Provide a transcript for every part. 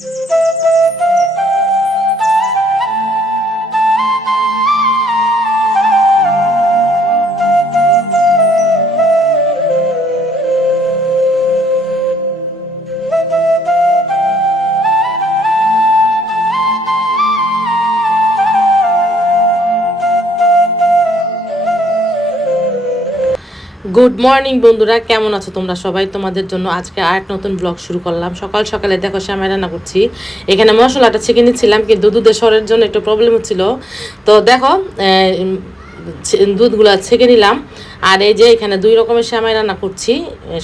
Música good morning বন্ধুরা, কেমন আছো তোমরা সবাই? তোমাদের জন্য আজকে আর নতুন ব্লগ শুরু করলাম। সকাল সকালে দেখো, শ্যামাই রান্না করছি। এখানে মশলাটা ছেঁকে নিচ্ছিলাম, কিন্তু দুধের স্বরের জন্য একটু প্রবলেম হচ্ছিল। তো দেখো দুধগুলো ছেঁকে নিলাম। আর এই যে এখানে দুই রকমের শ্যামাই রান্না করছি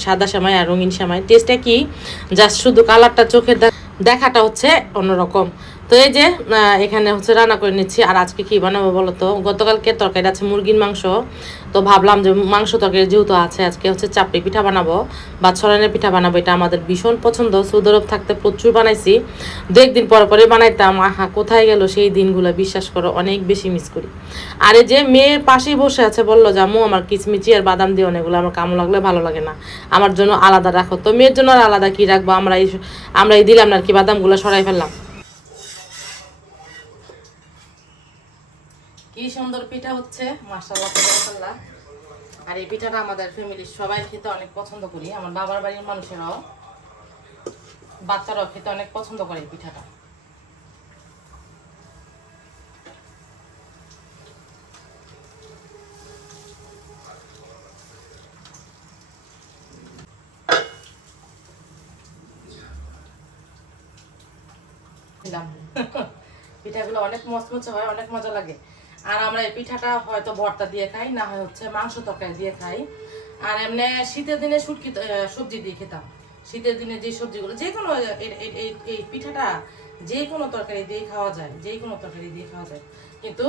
সাদা শ্যামাই আর রঙিন শ্যামাই। টেস্টটা কি? জাস্ট শুধু কালারটা চোখের দেখাটা হচ্ছে অন্যরকম। তো এই যে এখানে হচ্ছে রান্না করে নিচ্ছি। আর আজকে কি বানাবো বলো তো? গতকালকে তরকারি আছে মুরগির মাংস। তো ভাবলাম যে মাংস তরকারি যেহেতু আছে, আজকে হচ্ছে চাপড়ি পিঠা বানাবো বা ছড়ানের পিঠা বানাবো। এটা আমাদের ভীষণ পছন্দ। সৌদরব থাকতে প্রচুর বানাইছি। দু একদিন পরে পরে বানাইতাম। আহা, কোথায় গেল সেই দিনগুলো? বিশ্বাস করো, অনেক বেশি মিস করি। আর এই যে মেয়ের পাশেই বসে আছে, বলল যে আম্মু আমার কিচমিচি আর বাদাম দিয়ে অনেকগুলো আমার কামো লাগলে ভালো লাগে না। আমার জন্য আলাদা রাখো। তো মেয়ের জন্য আর আলাদা কি রাখব? আমরা এই আমরা এই দিলাম না আর কি, বাদামগুলো সরাই ফেললাম। কি সুন্দর পিঠা হচ্ছে তাবারাকাল্লাহ আর এই পিঠাটা আমাদের ফ্যামিলির সবাই খেতে অনেক পছন্দ করি, আমার বাবার বাড়ির মানুষেরাও। বাচ্চারাও খেতে অনেক পছন্দ করে এই পিঠাটা। পিঠাগুলো অনেক মচমচে হয়, অনেক মজা লাগে। আর আমরা এই পিঠাটা হয়তো ভর্তা দিয়ে খাই, না হয় হচ্ছে মাংস তরকারি দিয়ে খাই। আর এমনি শীতের দিনে শুটকি সবজি দিয়ে খেতাম। শীতের দিনে যে সবজিগুলো, যে কোনো এই পিঠাটা যে কোনো তরকারি দিয়ে খাওয়া যায়, যে কোনো তরকারি দিয়ে খাওয়া যায়। কিন্তু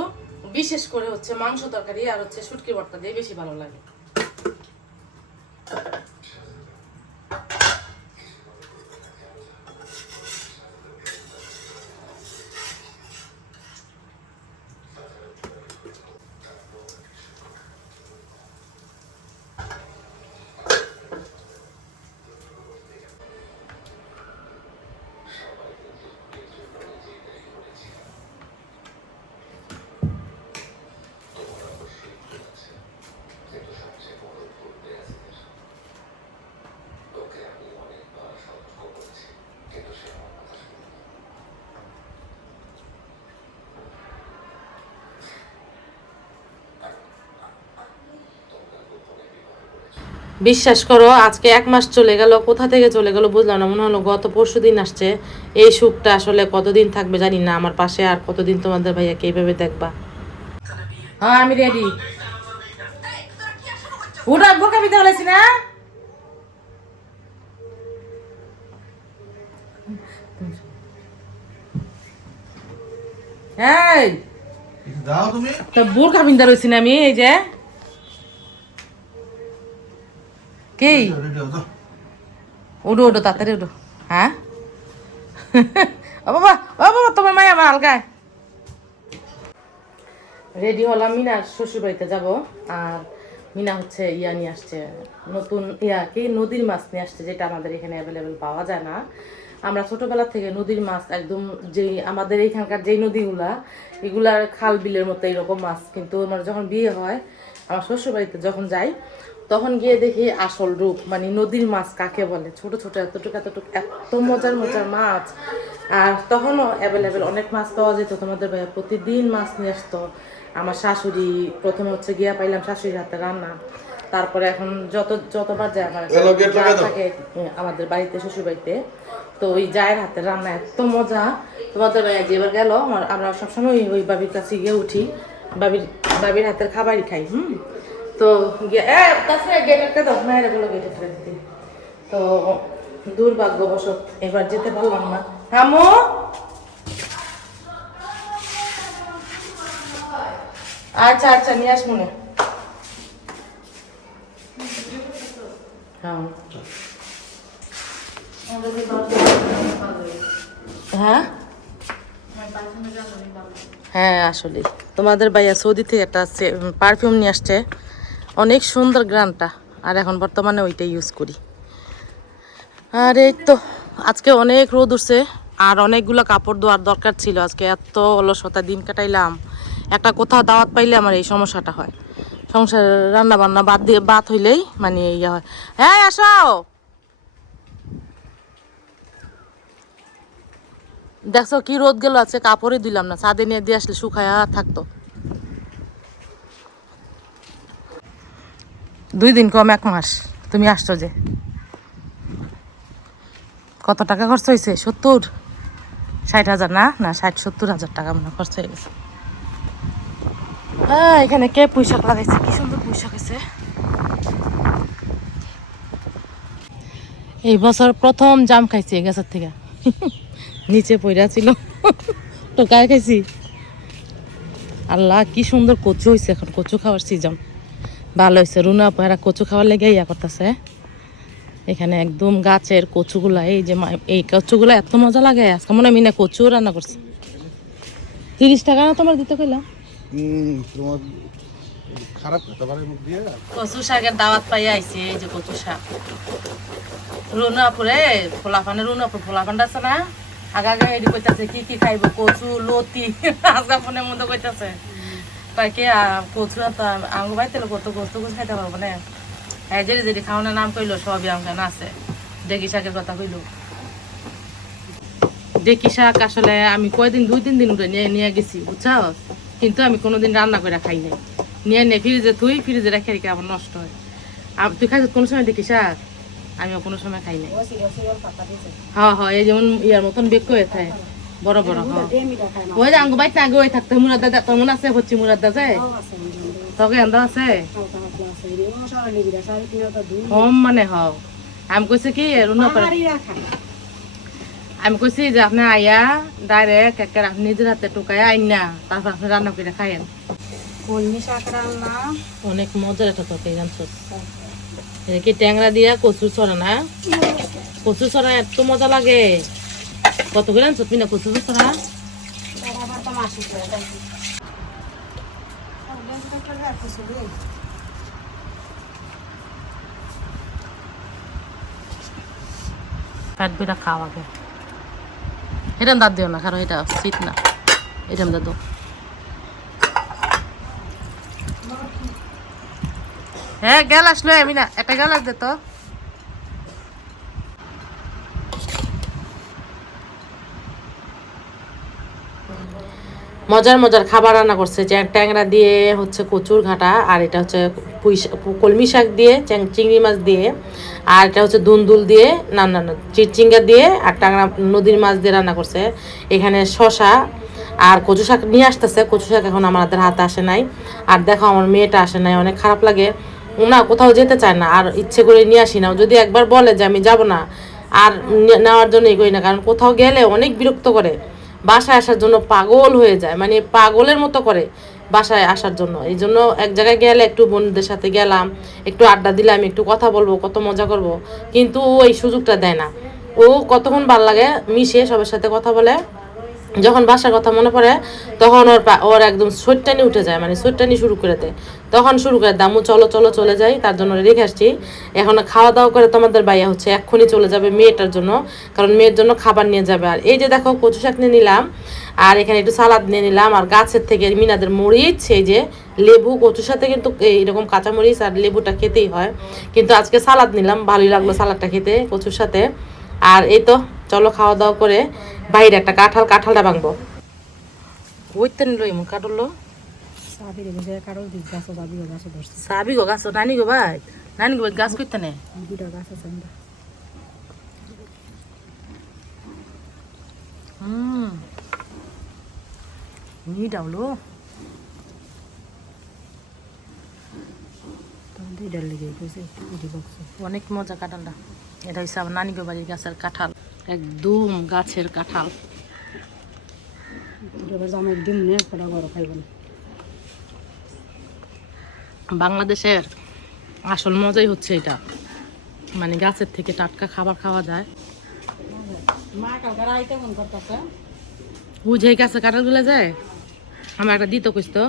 বিশেষ করে হচ্ছে মাংস তরকারি আর হচ্ছে শুটকি ভর্তা দিয়ে বেশি ভালো লাগে। বিশ্বাস করো আজকে এক মাস চলে গেল কোথা থেকে চলে গেল বুঝলাম না মনে হলো গত পরশু দিন আসছে এই সুখটা আসলে কতদিন থাকবে জানি না আমার পাশে আর কতদিন তোমাদের ভাইয়াকে এইভাবে দেখবা? হ্যাঁ আমি রেডি ওটা বোকা পিতে বলেছি না এই। দাও তুমি। তো বোরকা পিন্দা রয়েছি না আমি এই যে। কি উডো উডো তাড়াতাড়ি উডো হ্যাঁ? ও বাবা ও বাবা তোমার মাই আমার আলগায়। রেডি হলাম মিনার শ্বশুর বাড়িতে যাব। আর মিনা হচ্ছে ইয়া নিয়ে আসছে নতুন ইয়া কি নদীর মাছ নিয়ে আসছে যেটা আমাদের এখানে অ্যাভেলেবেল পাওয়া যায় না। আমরা ছোটবেলা থেকে নদীর মাছ একদম যেই আমাদের এইখানকার যেই নদীগুলা এগুলার খাল বিলের মতো এইরকম মাছ। কিন্তু আমার যখন বিয়ে হয় আমার শ্বশুর বাড়িতে যখন যাই তখন গিয়ে দেখি আসল রূপ মানে নদীর মাছ কাকে বলে? ছোট ছোট এতটুকু এতটুকু এত মজার মজার মাছ। আর তখনও অ্যাভেলেবেল অনেক মাছ পাওয়া যেত তোমাদের ভাইয়া। প্রতিদিন মাছ নিয়ে আসতো। আমার শাশুড়ি প্রথমে হচ্ছে গিয়া পাইলাম শাশুড়ির হাতে রান্না। তারপরে এখন যত যতবার যায় আমার থাকে আমাদের বাড়িতে শ্বশুর বাড়িতে তো ওই জায়ের হাতে রান্না এত মজা। তোমাদের ভাইয়া যেবার গেল আমার আমরা সবসময় ওই- ওই বাবির কাছে গিয়ে উঠি। বাবির বাবির হাতের খাবারই খাই হুম? তো তাছাড়া গেট আটকে দাও মায়ের বলো গেট আটকে দিতে। তো দুর্ভাগ্যবশত এবার যেতে পারলাম না। হামো! আচ্ছা আচ্ছা নিয়ে আস মনে। হ্যাঁ? হ্যাঁ আসলে তোমাদের ভাইয়া সৌদি থেকে একটা পারফিউম নিয়ে আসছে। অনেক সুন্দর গ্রানটা আর এখন বর্তমানে ওইটাই ইউজ করি। আর এই তো, আজকে অনেক রোদ উঠছে, আর অনেকগুলো কাপড় ধোয়ার দরকার ছিল। আজকে এত অলসতা, দিন কাটাইলাম। একটা কোথাও দাওয়াত পাইলে আমার এই সমস্যাটা হয়। সংসার রান্না বান্না বাদ দিয়ে, বাদ হইলেই মানে ইয়ে হয়। হ্যাঁ আসো! দেখছ কি রোদ গেল? আছে কাপড়ই দিলাম না। ছাদে নিয়ে দিয়ে আসলে শুকায়া থাকতো। দুই দিন কম এক মাস। তুমি আসছো যে। কত টাকা খরচ হয়েছে? সত্তর? ষাট হাজার না? না, ষাট, সত্তর হাজার টাকা মনে খরচ হয়ে গেছে। হ্যাঁ এখানে কে পুঁইশাক লাগাইছে? কি সুন্দর পুঁইশাক হয়েছে এই বছর প্রথম জাম খাইছি গাছের থেকে। নিচে পড়া ছিল। টোকায় খাইছি। আল্লাহ, কি সুন্দর কচু হয়েছে এখন। কচু খাওয়ার সিজন ভালো হয়েছে। রুনা পায়রা কচু খাওয়ার লেগে ইয়া করতেছে। এখানে একদম গাছের কচুগুলা এই যে এই কচুগুলা এত মজা লাগে আজকে মনে হয় মিনা কচু রান্না করছে। তিরিশ টাকা না তোমার দিতে কইলাম কচু শাকের দাওয়াত পাই আইছি এই যে কচু শাক। রুনাপুরে ফোলাফানে রুনাপুর আছে না? আগে আগে এডি কইতাছে কি কি খাইব কচু লতি আজকে ফোনের মধ্যে কইতাছে। কয় কি কচু তো আঙ্গু বাইতে কত কচু কচু খাইতে পারব না? হ্যাঁ যেটি যেটি খাওয়ানোর নাম কইলো সবই আমাকে আছে। ডেকি শাকের কথা কইলো। ডেকি শাক আসলে আমি কয়দিন দুই তিন দিন উঠে নিয়ে নিয়ে গেছি বুঝছ কিন্তু আমি কোনোদিন রান্না করে খাই নাই। নিয়ে নিয়ে ফ্রিজে তুই ফ্রিজে রেখে রেখে আবার নষ্ট হয়। আর তুই খাইছ কোনো সময় দেখি শাক? আমিও কোনো সময় খাই নাই। হ্যাঁ হ্যাঁ এই যেমন ইয়ার মতন বেক হয়ে থাকে। বড় বড় হ্যাঁ। ওই যে আঙ্গু বাইতে আগে ওই থাকতো মুরাদ দাদা তোর আছে হচ্ছে মুরাদ দাদা তোকে এন্দা আছে? কম মানে হ আমি কইছে কি রুনা করে আমি কইছি যে আপনি আইয়া ডাইরেক্ট একে আপনি নিজের হাতে টুকায় আইন না তারপর আপনি রান্না করে খাইয়েন। অনেক মজার একটা তরকারি জানছো কি ট্যাংরা দিয়া কচু ছড়া না? কচু ছড়া এত মজা লাগে। কত করে আনছো তুমি না কচু ছড়া আবার তো মাসি ফ্যাট বিটা খাওয়া আগে। এরম দাঁত দিও না, কারণ এটা শীত না। এরম দাঁত দাও। হ্যাঁ গেল আসলো আমি না একটা গেল দে তো। মজার মজার খাবার রান্না করছে। ট্যাংরা দিয়ে হচ্ছে কচুর ঘাটা, আর এটা হচ্ছে পুঁই কলমি শাক দিয়ে চিংড়ি মাছ দিয়ে, আর এটা হচ্ছে দুন্দুল দিয়ে, না না না চিচিঙ্গা দিয়ে, আর ট্যাংরা নদীর মাছ দিয়ে রান্না করছে। এখানে শশা আর কচু শাক নিয়ে আসতেছে। কচু শাক এখন আমাদের হাতে আসে নাই। আর দেখো আমার মেয়েটা আসে নাই, অনেক খারাপ লাগে। না, কোথাও যেতে চায় না, আর ইচ্ছে করে নিয়ে আসি না। যদি একবার বলে যে আমি যাব না, আর নেওয়ার জন্যই করি না, কারণ কোথাও গেলে অনেক বিরক্ত করে। বাসায় আসার জন্য পাগল হয়ে যায়। মানে পাগলের মতো করে বাসায় আসার জন্য। এই জন্য এক জায়গায় গেলে একটু বন্ধুদের সাথে গেলাম, একটু আড্ডা দিলাম, একটু কথা বলব, কত মজা করব। কিন্তু ও এই সুযোগটা দেয় না। ও কতক্ষণ ভালো লাগে মিশে সবার সাথে কথা বলে যখন বাসার কথা মনে পড়ে, তখন ওর ওর একদম সোটটানি উঠে যায় মানে সোটটানি শুরু করে দেয়। তখন শুরু করে দামু, চলো চলো, চলে যাই, তার জন্য রেখে আসছি। এখন খাওয়া দাওয়া করে তোমাদের বাইয়া হচ্ছে এক্ষুনি চলে যাবে মেয়েটার জন্য, কারণ মেয়ের জন্য খাবার নিয়ে যাবে। আর এই যে দেখো, কচু শাক নিয়ে নিলাম, আর এখানে একটু সালাদ নিয়ে নিলাম, আর গাছের থেকে মিনাদের মরিচ, এই যে লেবু কচুর সাথে কিন্তু এইরকম কাঁচা মরিচ আর লেবুটা খেতেই হয়। কিন্তু আজকে সালাদ নিলাম, ভালোই লাগল সালাদটা খেতে কচুর সাথে। আর এই তো চলো খাওয়া দাওয়া করে বাইরে একটা কাঁঠাল কাঁঠালটা ভাঙবো। ওইতে নিল এমন কাটলো সাবি গো গাছ নানি গো ভাই। নানি গো গাছ করতে নে? হুম। নি ডাউলো অনেক মজা কাঁঠালটা। এটা হচ্ছে আমার নানি গো বাড়ির গাছের কাঁঠাল। একদম গাছের কাঁঠাল। নিয়ে খাইবেন বাংলাদেশের আসল মজাই হচ্ছে এটা। মানে গাছের থেকে টাটকা খাবার খাওয়া যায়। বুঝে গাছে কাঁঠালগুলো যায় আমার একটা দিত কইস তো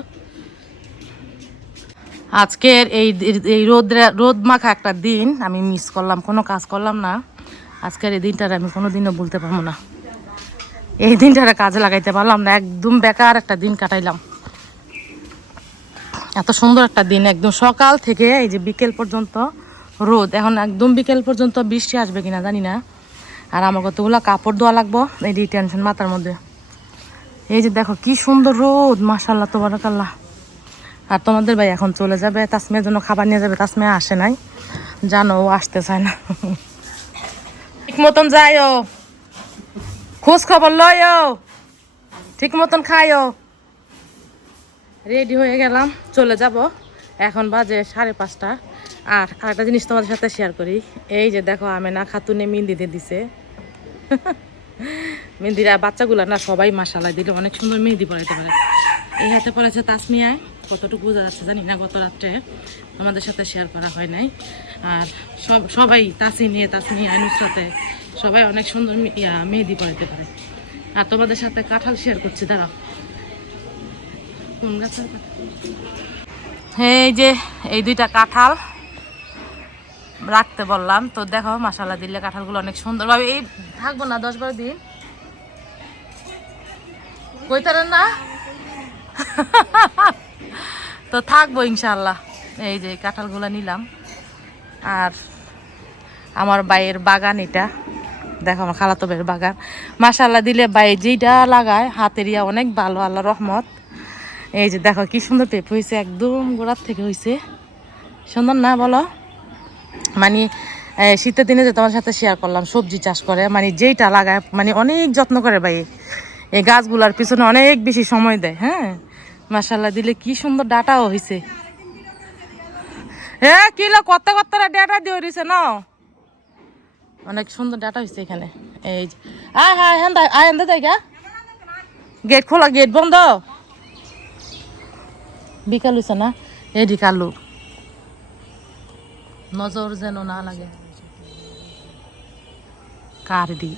আজকের এই এই রোদ রোদ মাখা একটা দিন আমি মিস করলাম কোনো কাজ করলাম না। আজকের এই দিনটার আমি কোনো দিনও বলতে পারব না। এই দিনটা কাজে লাগাইতে পারলাম না, একদম বেকার একটা দিন কাটাইলাম। এত সুন্দর একটা দিন, একদম সকাল থেকে এই যে বিকেল পর্যন্ত রোদ, এখন একদম বিকেল পর্যন্ত বৃষ্টি আসবে কিনা জানি না। আর আমার কতগুলো কাপড় ধোয়া লাগবো, এই টেনশন মাথার মধ্যে। এই যে দেখো কি সুন্দর রোদ মাসাল্লাহ তোবারকাল্লাহ। আর তোমাদের ভাই এখন চলে যাবে, তাসমিয়ার জন্য খাবার নিয়ে যাবে, তাসমিয়া আসে নাই। জানো, ও আসতে চায় না। ঠিক মতন যাইও। খোঁজ খবর লয়ও ঠিক মতন খাইও। রেডি হয়ে গেলাম, চলে যাব। এখন বাজে সাড়ে পাঁচটা। আর আরেকটা জিনিস তোমাদের সাথে শেয়ার করি। এই যে দেখো, আমেনা খাতুনে মেহেন্দি দিয়ে দিছে। মেহেন্দিরা বাচ্চাগুলা না সবাই মাসালাই দিলে, অনেক সুন্দর মেহেন্দি পরাইতে পারে। এই হাতে পড়েছে তাসমিয়ায়। কতটুকু বোঝা যাচ্ছে জানি না, গত রাত্রে তোমাদের সাথে শেয়ার করা হয় নাই। আর সব, সবাই তাসি নিয়ে তাসি নিয়ে নুসরাতে সবাই অনেক সুন্দর মে- মেহেন্দি পরাইতে পারে। আর তোমাদের সাথে কাঁঠাল শেয়ার করছি, দাঁড়াও। কোন গাছের এই যে, এই দুইটা কাঁঠাল রাখতে বললাম। তো দেখো মশালা দিলে কাঁঠালগুলো অনেক সুন্দরভাবে এই থাকব না দশ বারো দিন? কইতারেন না? তো থাকব ইনশাল্লাহ এই যে কাঁঠালগুলো নিলাম। আর আমার বাইয়ের বাগান এটা। দেখো আমার খালাতো ভাইয়ের বাগান। মাশাল্লাহ দিলে বাই যেইটা লাগায়, হাতের ইয়া অনেক ভালো আল্লাহ রহমত। এই যে দেখো কি সুন্দর পেঁপে হয়েছে, একদম গোড়ার থেকে হয়েছে। সুন্দর না বলো? মানে শীতের দিনে যে তোমার সাথে শেয়ার করলাম, সবজি চাষ করে মানে যেইটা লাগায় মানে অনেক যত্ন করে ভাই। এই গাছগুলার পিছনে অনেক বেশি সময় দেয় হ্যাঁ? মাসাল্লাহ দিলে কি সুন্দর ডাটাও হয়েছে এ কিলো কত কত ডাটা দিয়ে রয়েছে না? অনেক সুন্দর ডাটা হয়েছে এখানে। এই যে, আয় হ্যাঁ হ্যাঁ আয় আনতে যাই গা গেট খোলা, গেট বন্ধ। বিকাল হয়েছে না? এদিকে আলু। নজর যেন না লাগে। কার দি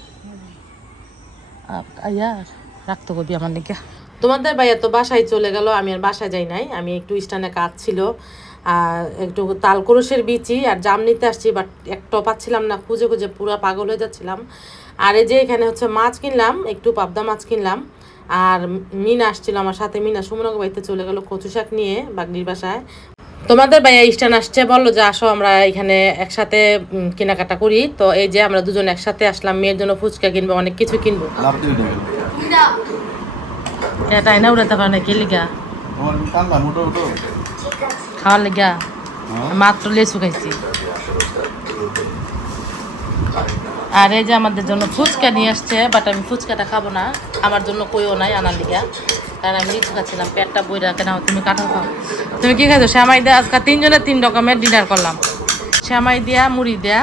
ইয়ার রাখতো কবি আমার নিকা। তোমাদের ভাইয়া তো বাসায় চলে গেল আমি আর বাসায় যাই নাই। আমি একটু স্টানে কাজ ছিল আর একটু তালকুরুশের বিচি আর জাম নিতে আসছি বাট একটা পাচ্ছিলাম না খুঁজে খুঁজে পুরো পাগল হয়ে যাচ্ছিলাম। আর এই যে এখানে হচ্ছে মাছ কিনলাম একটু পাবদা মাছ কিনলাম আর মিনা আসছিল আমার সাথে মিনা সুমনগর বাড়িতে চলে গেল কচু শাক নিয়ে বাগনির বাসায়। তোমাদের ভাইয়া স্টান আসছে বলল যে আসো আমরা এখানে একসাথে কেনাকাটা করি। তো এই যে আমরা দুজন একসাথে আসলাম মেয়ের জন্য ফুচকা কিনবো অনেক কিছু কিনবো। দিয়ে এটা না উড়াতে পারে না কে লিগা? খাওয়ার লিগা? হ্যাঁ। মাত্র লেচু খাইছি। আর এই যে আমাদের জন্য ফুচকা নিয়ে আসছে বাট আমি ফুচকাটা খাব না আমার জন্য কইও নাই আনার লিগা। কারণ আমি লিচু খাচ্ছিলাম পেটটা বইরা কেন তুমি কাঁঠাল খাও। তুমি কি খাইছো? শ্যামাই দেয়া আজকে তিনজনে তিন রকমের ডিনার করলাম। শ্যামাই দেয়া মুড়ি দেয়া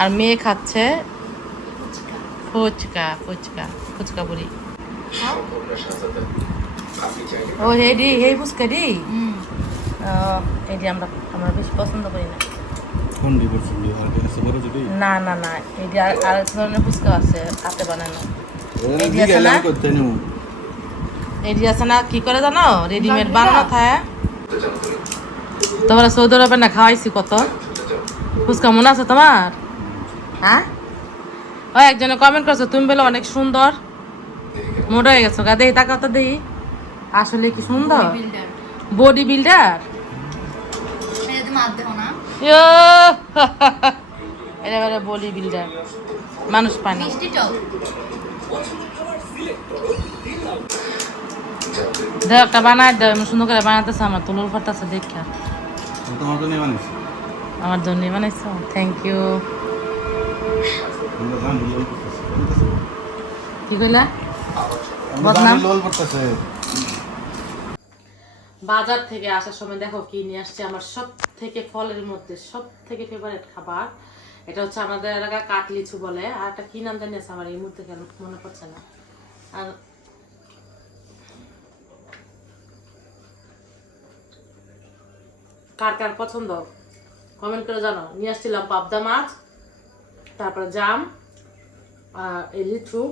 আর মেয়ে খাচ্ছে ফুচকা ফুচকা ফুচকা বুড়ি ও হে দি হে ফুচকা দি আহ, এই আমরা আমরা বেশি পছন্দ করি না। কোন ডিভোর্স আর আছে বড় যদি? না না না যে আর- আরেক ধরনের ফুচকা আছে হাতে বানানো। দিয়ে আছে না? যে আছে না কি করে জানো? রেডিমেড বানানো থাকে। তোমরা সৌদি আরবে না খাওয়াইছি কত? ফুচকা মনে আছে তোমার? হ্যাঁ? ও একজনে কমেন্ট করছে তুমি বলে অনেক সুন্দর। মোটা হয়ে গেছো গা। দেই তাকাও তো দেই। আসলে কি সুন্দর? বডি বিল্ডার এটা বলে বডি বিল্ডার মানুষ পায় না দেখ একটা বানায় দাও এমন সুন্দর করে বানাতেছে আমার তুলোর ফাটাছে দেখা। তোমার জন্য আমার জন্য বানাইছো? থ্যাংক ইউ করতেছে কি কইলা? বাজার থেকে আসার সময় দেখো কি নিয়ে আসছে আমার সব থেকে ফলের মধ্যে সব থেকে ফেভারিট খাবার। এটা হচ্ছে আমাদের এলাকা কাটলিচু বলে। আর একটা কি নাম জানি আছে আমার, এই মুহূর্তে মনে পড়ছে না। আর কার কার পছন্দ? কমেন্ট করে জানো নিয়ে আসছিলাম পাবদা মাছ, তারপরে জাম, আর এই লিচু।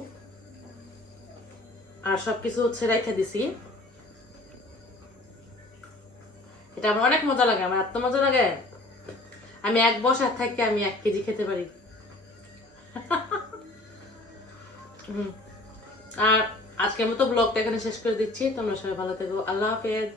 আর সব কিছু হচ্ছে রেখে দিছি। এটা আমার অনেক মজা লাগে, আমার এত মজা লাগে। আমি এক বসার থাকি আমি এক কেজি খেতে পারি। আর আজকের মতো ব্লগটা এখানে শেষ করে দিচ্ছি। তোমরা সবাই ভালো থেকো। আল্লাহ হাফেজ।